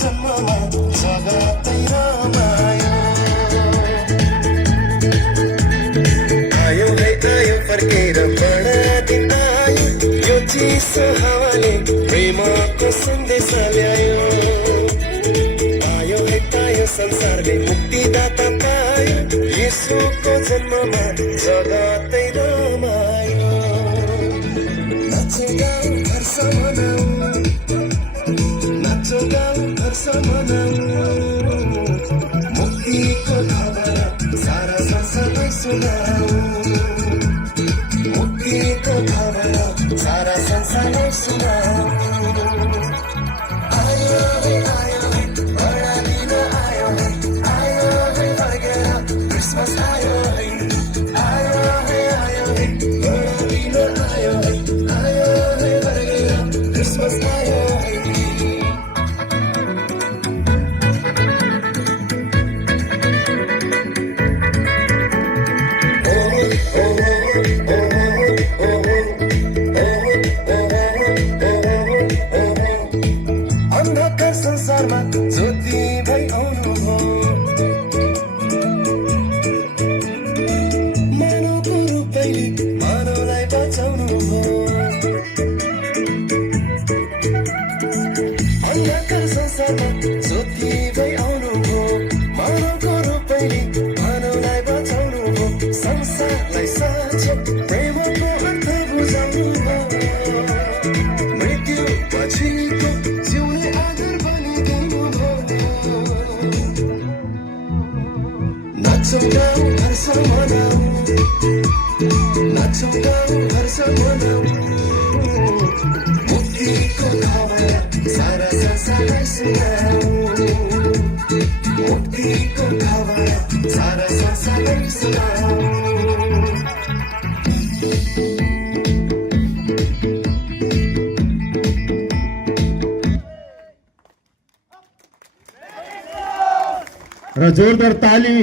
जन्ममा जगतै रमायो। आयो है आयो फर्केर बडा दिन आयो, यो चिसो हावाले प्रेमको सन्देश ल्यायो। आयो है पायो संसारले मुक्तिदाता पायो, येशूको जन्ममा जगतै रमायो। नाचो गाउँ हर्ष मनाऊ, नाचो गाउँ हर्ष मनाऊ, मुक्तिको खबर सारा संसारलाई सुनाऊ। मुक्तिको खबर सारा संसारलाई सुनाऊ। आयो है बडा दिन आयो है, आयो है फर्केर क्रिसमस आयो है। आयो है बडा दिन आयो है, आयो है फर्केर क्रिसमस आयो है। अन्धकार संसारमा ज्योति भई आउनुभयो, मानवको रूपैले मानवलाई बचाउनुभयो। अन्धकार संसारमा ज्योति भई आउनुभयो, मानवको रूपैले मानवलाई बचाउनुभयो। संसारलाई साँचो प्रेमको अर्थ बुझाउनुभयो, मृत्यु पछिको जिउने आधार बनिदिनुभयो। नाचौ गाउँ हर्ष मनाऊ, नाचौ गाउँ हर्ष मनाऊ, मुक्तिको खबर सारा संसारलाई सुनाऊ। मुक्तिको खबर सारा संसारलाई सुनाऊ। र जोरदार ताली